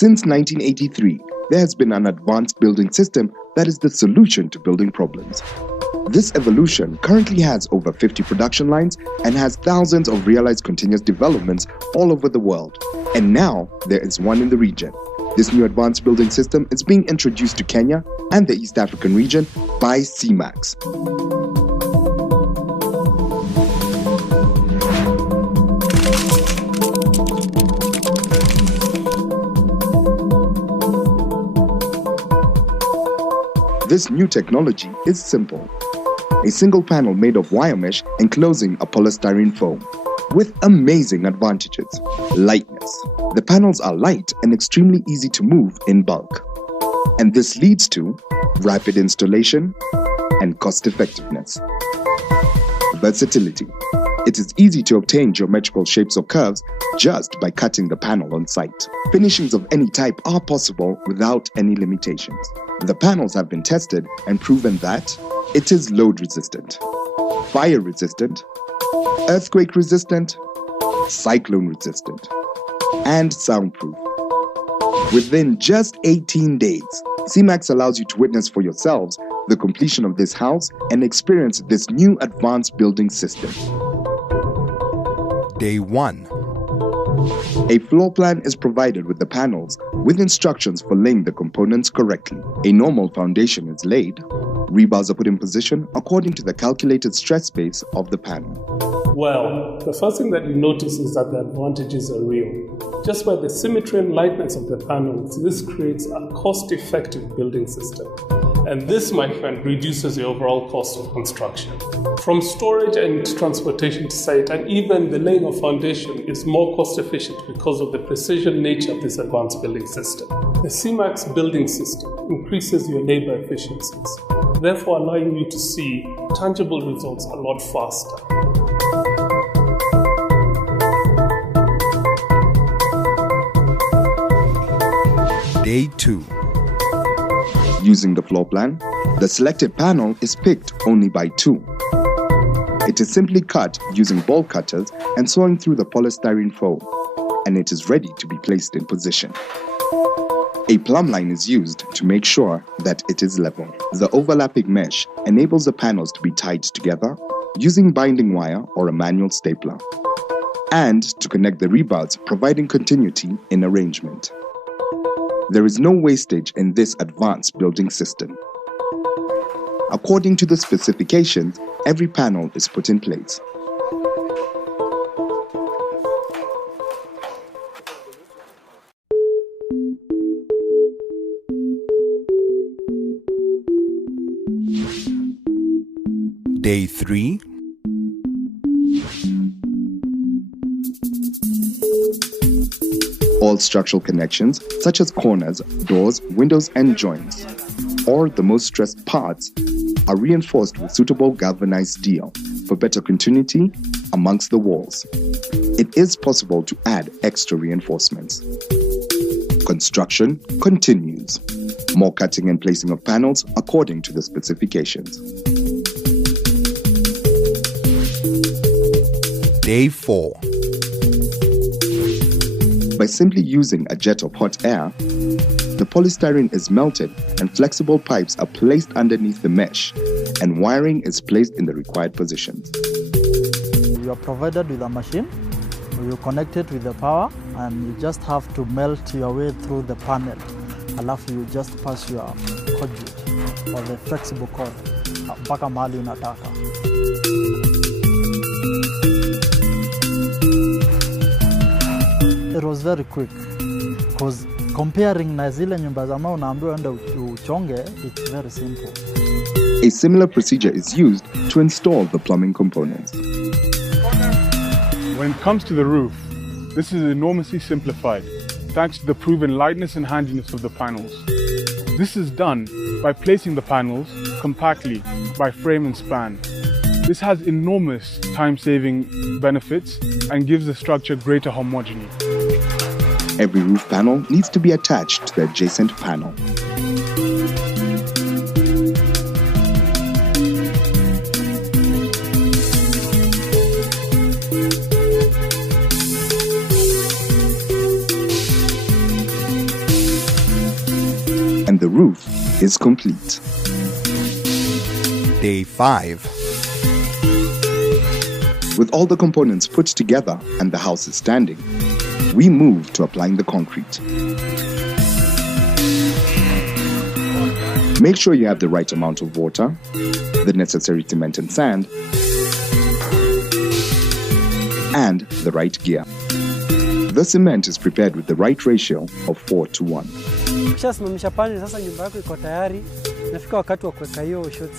Since 1983, there has been an advanced building system that is the solution to building problems. This evolution currently has over 50 production lines and has thousands of realized continuous developments all over the world. And now, there is one in the region. This new advanced building system is being introduced to Kenya and the East African region by CMAX. This new technology is simple. A single panel made of wire mesh enclosing a polystyrene foam with amazing advantages. Lightness. The panels are light and extremely easy to move in bulk. And this leads to rapid installation and cost effectiveness. Versatility. It is easy to obtain geometrical shapes or curves just by cutting the panel on site. Finishings of any type are possible without any limitations. The panels have been tested and proven that it is load resistant, fire resistant, earthquake resistant, cyclone resistant, and soundproof. Within just 18 days, CMAX allows you to witness for yourselves the completion of this house and experience this new advanced building system. Day 1. A floor plan is provided with the panels with instructions for laying the components correctly. A normal foundation is laid. Rebars are put in position according to the calculated stress space of the panel. Well, the first thing that you notice is that the advantages are real. Just by the symmetry and lightness of the panels, this creates a cost-effective building system. And this, my friend, reduces the overall cost of construction. From storage and transportation to site, and even the laying of foundation is more cost efficient because of the precision nature of this advanced building system. The CMAX building system increases your labor efficiencies, therefore allowing you to see tangible results a lot faster. Day 2. Using the floor plan, the selected panel is picked only by 2. It is simply cut using ball cutters and sawing through the polystyrene foam, and it is ready to be placed in position. A plumb line is used to make sure that it is level. The overlapping mesh enables the panels to be tied together using binding wire or a manual stapler, and to connect the rebars, providing continuity in arrangement. There is no wastage in this advanced building system. According to the specifications, every panel is put in place. Day 3. All structural connections, such as corners, doors, windows, and joints, or the most stressed parts, are reinforced with suitable galvanized steel for better continuity amongst the walls. It is possible to add extra reinforcements. Construction continues. More cutting and placing of panels according to the specifications. Day 4. By simply using a jet of hot air, the polystyrene is melted and flexible pipes are placed underneath the mesh, and wiring is placed in the required positions. You are provided with a machine, you connect it with the power, and you just have to melt your way through the panel. Alafu you just pass your conduit or the flexible cord mpaka mahali unataka. It was very quick because comparing na zile nyumba za mawe unaambiwa enda uchonge, it's very simple. A similar procedure is used to install the plumbing components. When it comes to the roof, this is enormously simplified thanks to the proven lightness and handiness of the panels. This is done by placing the panels compactly by frame and span. This has enormous time-saving benefits and gives the structure greater homogeneity. Every roof panel needs to be attached to the adjacent panel. roof is complete. Day 5. With all the components put together and the house is standing, we move to applying the concrete. Make sure you have the right amount of water, the necessary cement and sand, and the right gear. The cement is prepared with the right ratio of 4:1. Ukishasimamisha panel sasa nyumba yako iko tayari, nafika wakati wa kuweka hiyo short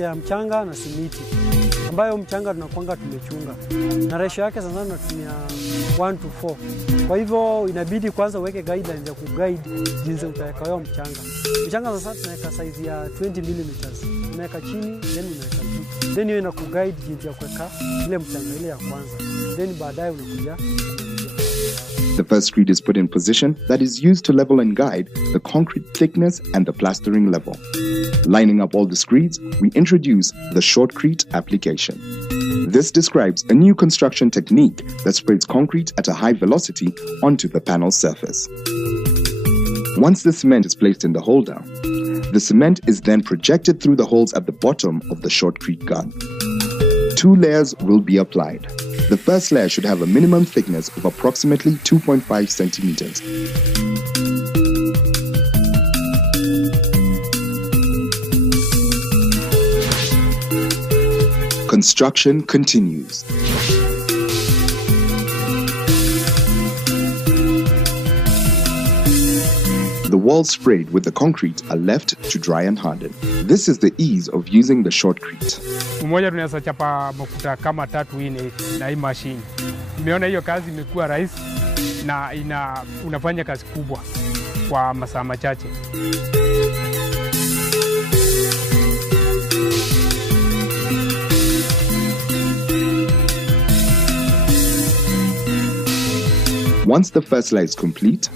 ya mchanga na simiti, ambayo mchanga tunakuanga tumechunga na ratio yake sasa tunatumia 1:4. Kwa hivyo inabidi kwanza uweke guidelines ya kuguide jinsi utaweka hiyo mchanga. Mchanga sasa tunaweka size ya 20 mm. Unaweka chini then unaweka juu. Then hiyo inakuguide jinsi ya kuweka ile mchanga ile ya kwanza. Then baadaye unakuja. The first screed is put in position that is used to level and guide the concrete thickness and the plastering level. Lining up all the screeds, we introduce the shotcrete application. This describes a new construction technique that spreads concrete at a high velocity onto the panel surface. Once the cement is placed in the holder, the cement is then projected through the holes at the bottom of the shotcrete gun. 2 layers will be applied. The first layer should have a minimum thickness of approximately 2.5 centimeters. Construction continues. The walls sprayed with the concrete are left to dry and harden. This is the ease of using the shotcrete. Mmoja tunaweza chapa mafuta kama 3-4 na hii machine. Nimeona hiyo kazi imekuwa rahisi na unafanya kazi kubwa kwa masaa machache. Once the first layer is complete,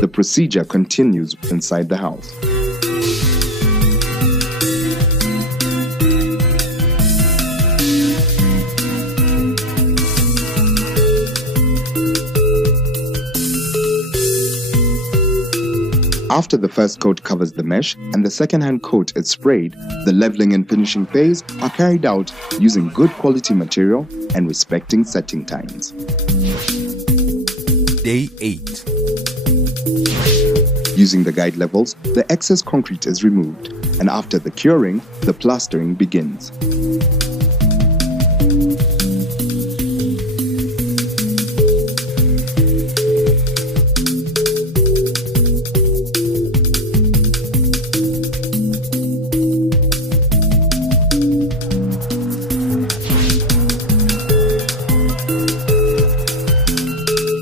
the procedure continues inside the house. After the first coat covers the mesh and the second-hand coat is sprayed, the leveling and finishing phase are carried out using good quality material and respecting setting times. Day 8. Using the guide levels, the excess concrete is removed, and after the curing, the plastering begins.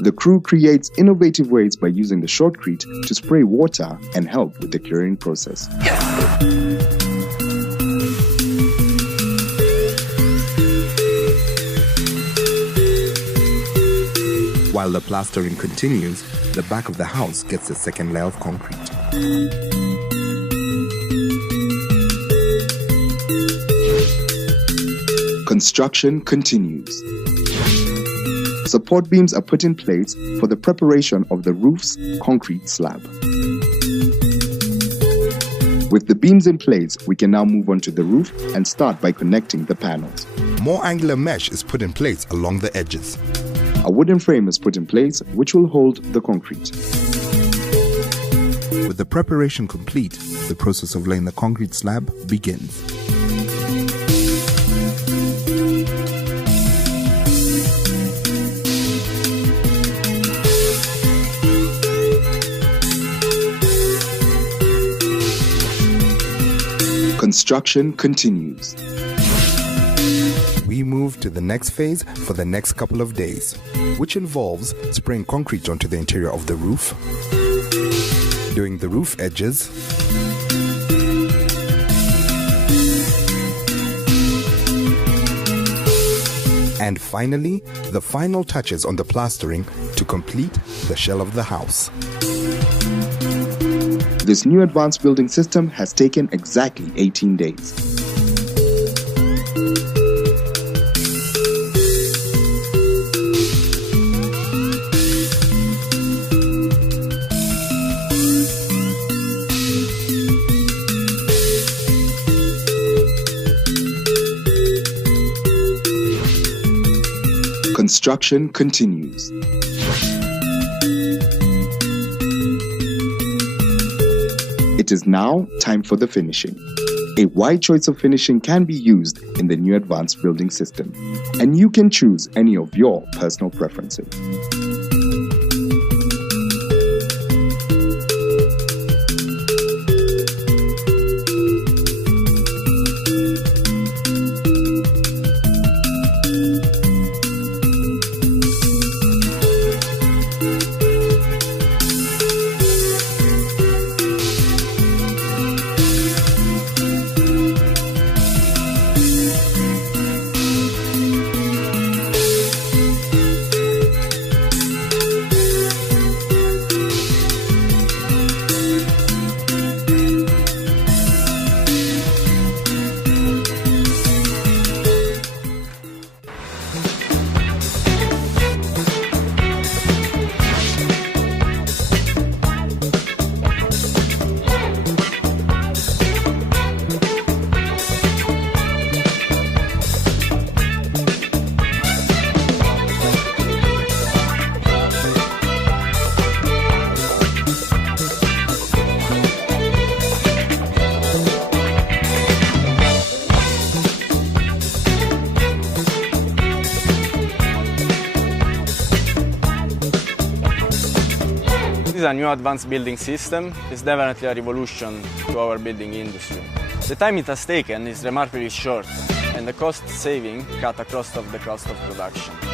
The crew creates innovative ways by using the shotcrete to spray water and help with the curing process. While the plastering continues, the back of the house gets a second layer of concrete. Construction continues. Support beams are put in place for the preparation of the roof's concrete slab. With the beams in place, we can now move on to the roof and start by connecting the panels. More angular mesh is put in place along the edges. A wooden frame is put in place which will hold the concrete. With the preparation complete, the process of laying the concrete slab begins. Construction continues. We move to the next phase for the next couple of days, which involves spraying concrete onto the interior of the roof, doing the roof edges, and finally, the final touches on the plastering to complete the shell of the house. This new advanced building system has taken exactly 18 days. construction continues. It is now time for the finishing. A wide choice of finishing can be used in the new advanced building system, and you can choose any of your personal preferences. This is a new advanced building system. It's definitely a revolution to our building industry. The time it has taken is remarkably short, and the cost saving cut across the cost of production.